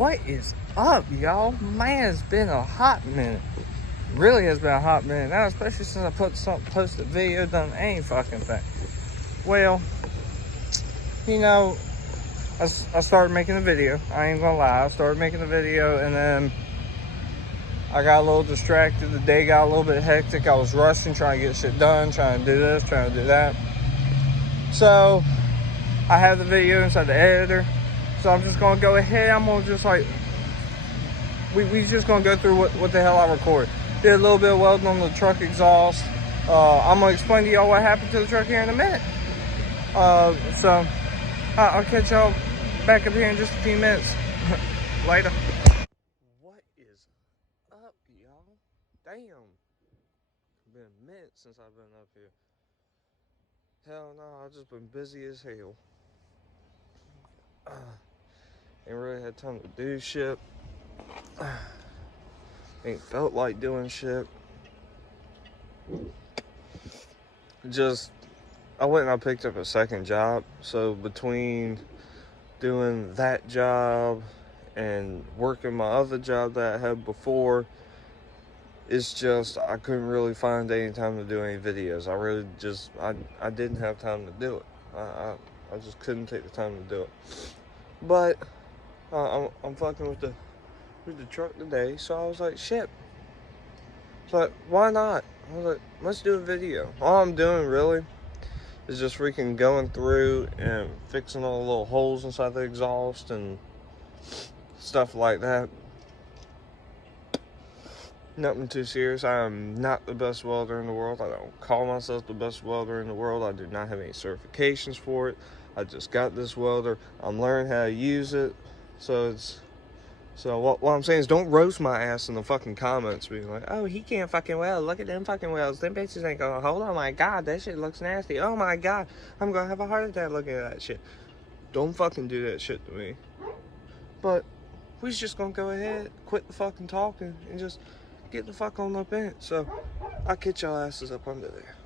What is up, y'all? Man, it's been a hot minute. Really has been a hot minute now, especially since I posted video, done any fucking thing. Well, you know, I started making a video. I ain't gonna lie, I started making a video and then I got a little distracted. The day got a little bit hectic. I was rushing, trying to get shit done, trying to do this, trying to do that. So I have the video inside the editor. So I'm just gonna go ahead. I'm gonna just like, we just gonna go through what the hell I recorded. Did a little bit of welding on the truck exhaust. I'm gonna explain to y'all what happened to the truck here in a minute. So I'll catch y'all back up here in just a few minutes. Later. What is up, y'all? Damn. It's been a minute since I've been up here. Hell no, I've just been busy as hell. Ain't really had time to do shit. Ain't felt like doing shit. I went and I picked up a second job. So between doing that job and working my other job that I had before, it's just, I couldn't really find any time to do any videos. I really just, I didn't have time to do it. I just couldn't take the time to do it. But I'm fucking with the truck today, so I was like, shit. It's like, why not? I was like, let's do a video. All I'm doing really is just freaking going through and fixing all the little holes inside the exhaust and stuff like that. Nothing too serious. I am not the best welder in the world. I don't call myself the best welder in the world. I do not have any certifications for it. I just got this welder. I'm learning how to use it. So what I'm saying is, don't roast my ass in the fucking comments being like, oh, he can't fucking weld. Look at them fucking welds. Them bitches ain't gonna hold. Oh my god, that shit looks nasty. Oh my god, I'm gonna have a heart attack looking at that shit. Don't fucking do that shit to me. But we's just gonna go ahead, quit the fucking talking, and just get the fuck on up in it. So I'll catch y'all asses up under there.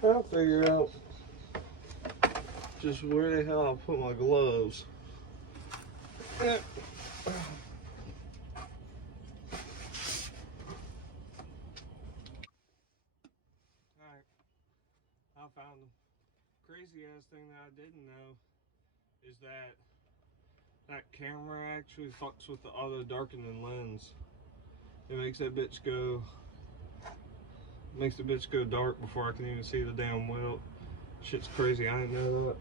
I'll figure out just where the hell I'll put my gloves. Alright, I found them. Crazy ass thing that I didn't know is that camera actually fucks with the auto darkening lens. It makes that bitch go, makes the bitch go dark before I can even see the damn weld. Shit's crazy, I didn't know that.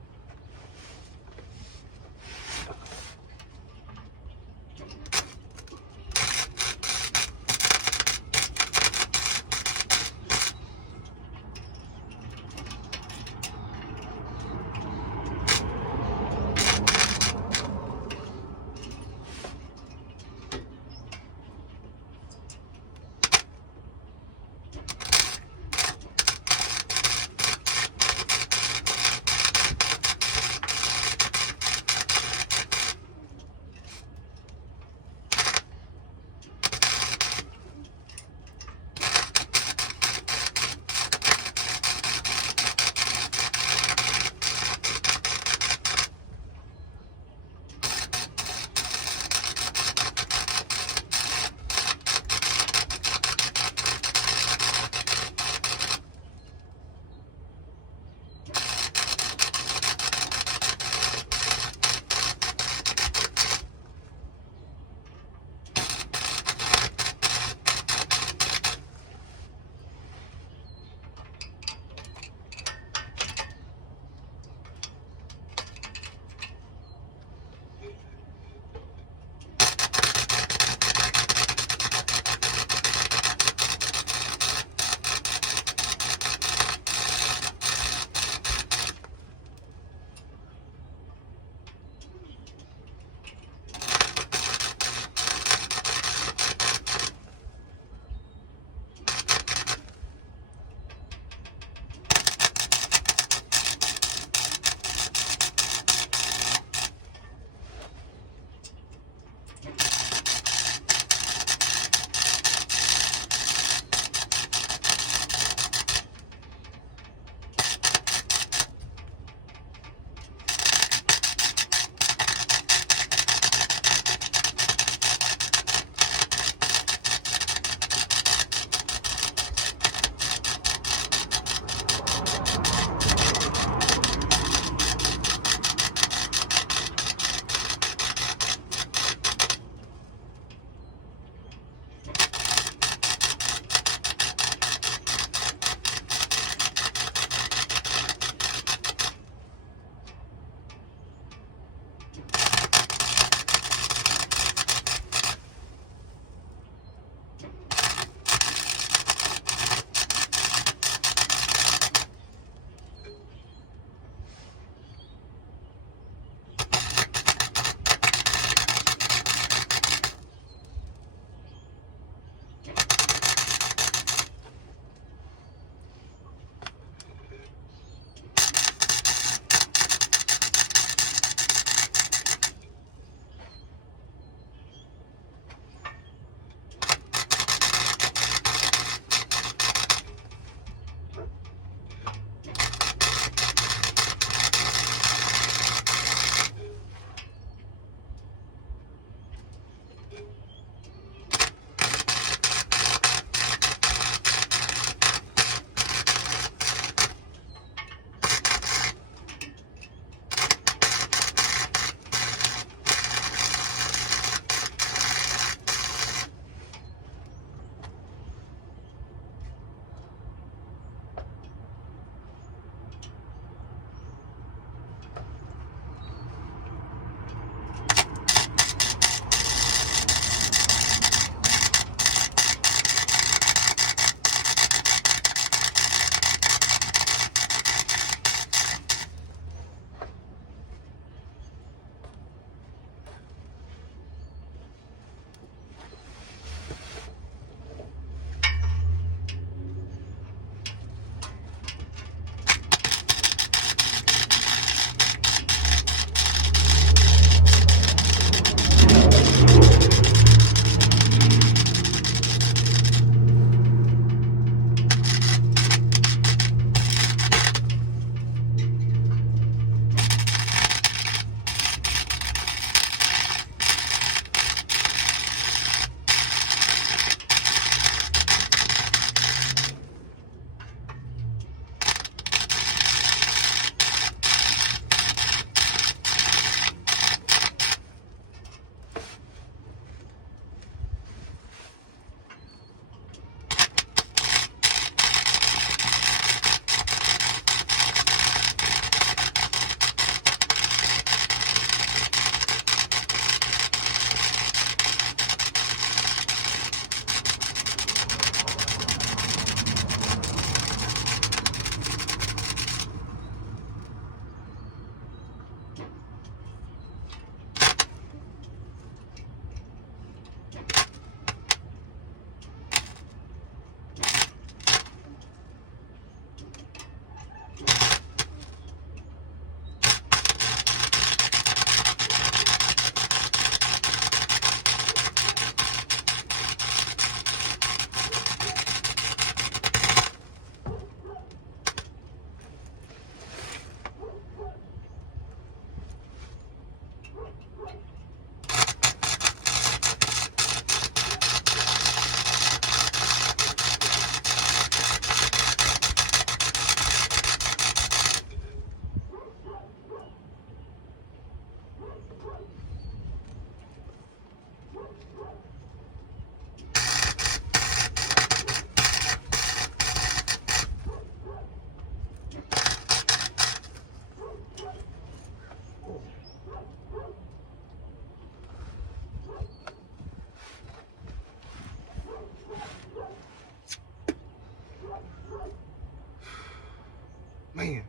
Man,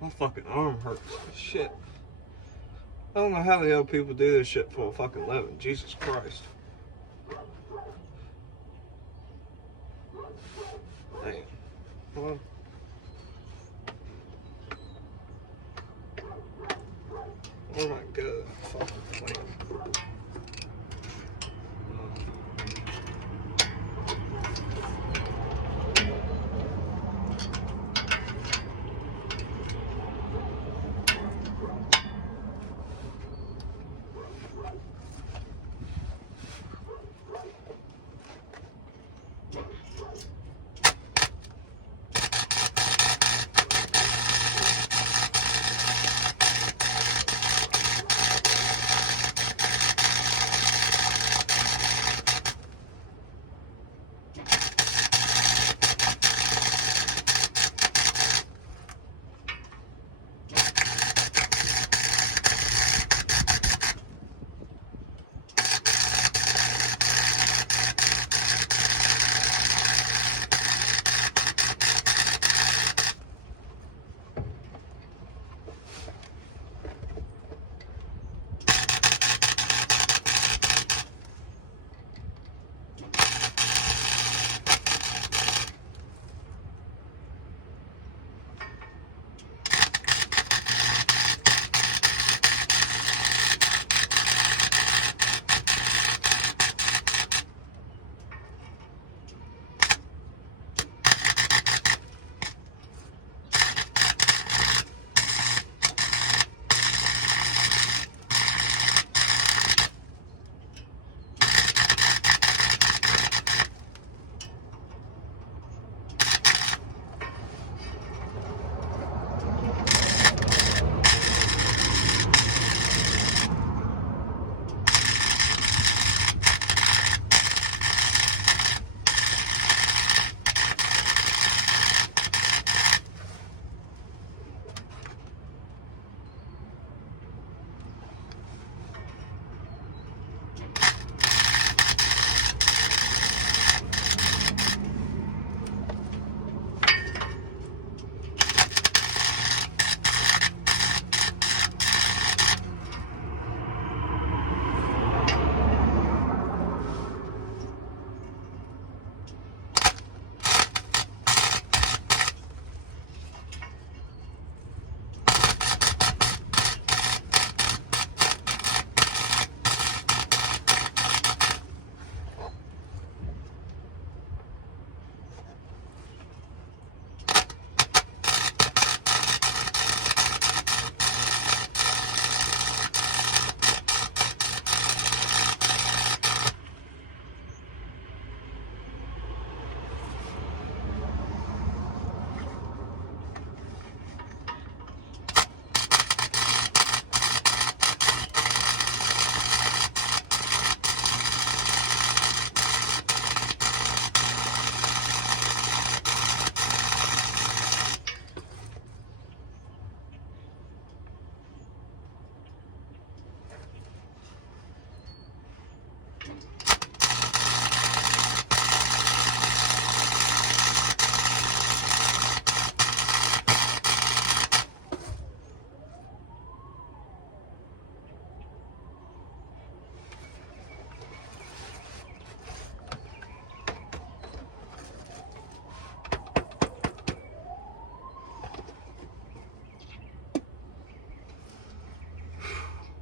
my fucking arm hurts. Shit. I don't know how the hell people do this shit for a fucking living. Jesus Christ. Damn. Well, oh my god. Fucking clean.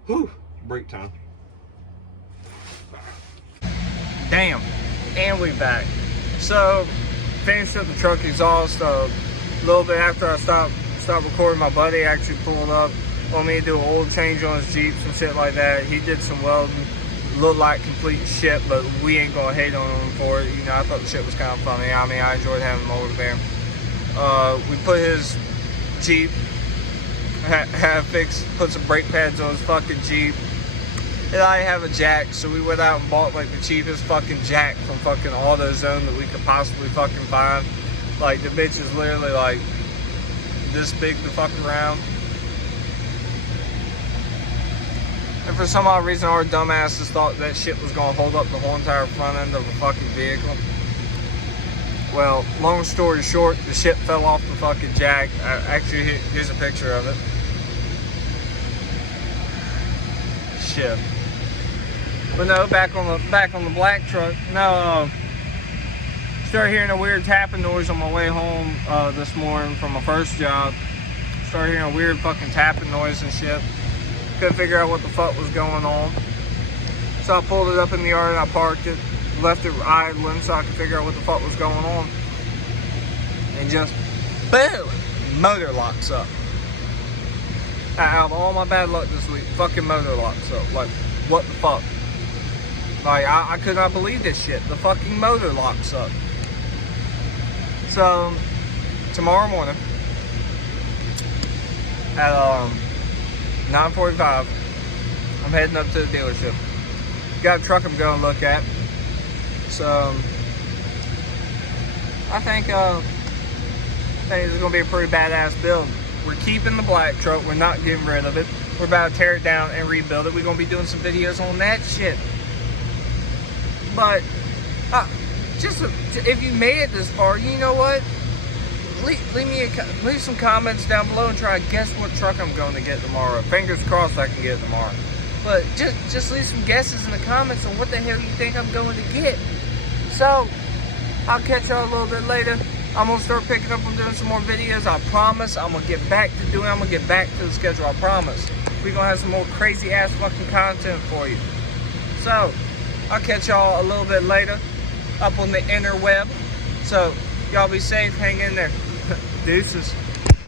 Whew, break time. Damn, and we back. So, finished up the truck exhaust a little bit after I stopped recording. My buddy actually pulled up, wanted me to do an oil change on his Jeep, some shit like that. He did some welding, looked like complete shit, but we ain't gonna hate on him for it. You know, I thought the shit was kind of funny. I mean, I enjoyed having him over there. We put his Jeep, put some brake pads on his fucking Jeep. And I have a jack, so we went out and bought like the cheapest fucking jack from fucking AutoZone that we could possibly fucking find. Like the bitch is literally like this big to fuck around. And for some odd reason, our dumbasses thought that shit was gonna hold up the whole entire front end of a fucking vehicle. Well, long story short, the shit fell off the fucking jack. Actually, here's a picture of it. Shit. But no, back on the black truck. No, started hearing a weird tapping noise on my way home this morning from my first job. Started hearing a weird fucking tapping noise and shit. Couldn't figure out what the fuck was going on. So I pulled it up in the yard and I parked it. Left it idling so I could figure out what the fuck was going on. And just, boom, motor locks up. Out of all my bad luck this week, fucking motor locks up. Like, what the fuck? Like, I could not believe this shit. The fucking motor locks up. So, tomorrow morning, at 9:45, I'm heading up to the dealership. Got a truck I'm going to look at. So, I think it's going to be a pretty badass build. We're keeping the black truck. We're not getting rid of it. We're about to tear it down and rebuild it. We're going to be doing some videos on that shit. But, just if you made it this far, you know what? Leave some comments down below and try to guess what truck I'm going to get tomorrow. Fingers crossed I can get it tomorrow. But just leave some guesses in the comments on what the hell you think I'm going to get. So, I'll catch y'all a little bit later. I'm going to start picking up on doing some more videos. I promise. I'm going to get back to the schedule. I promise. We're going to have some more crazy ass fucking content for you. So, I'll catch y'all a little bit later up on the interweb. So, y'all be safe. Hang in there. Deuces.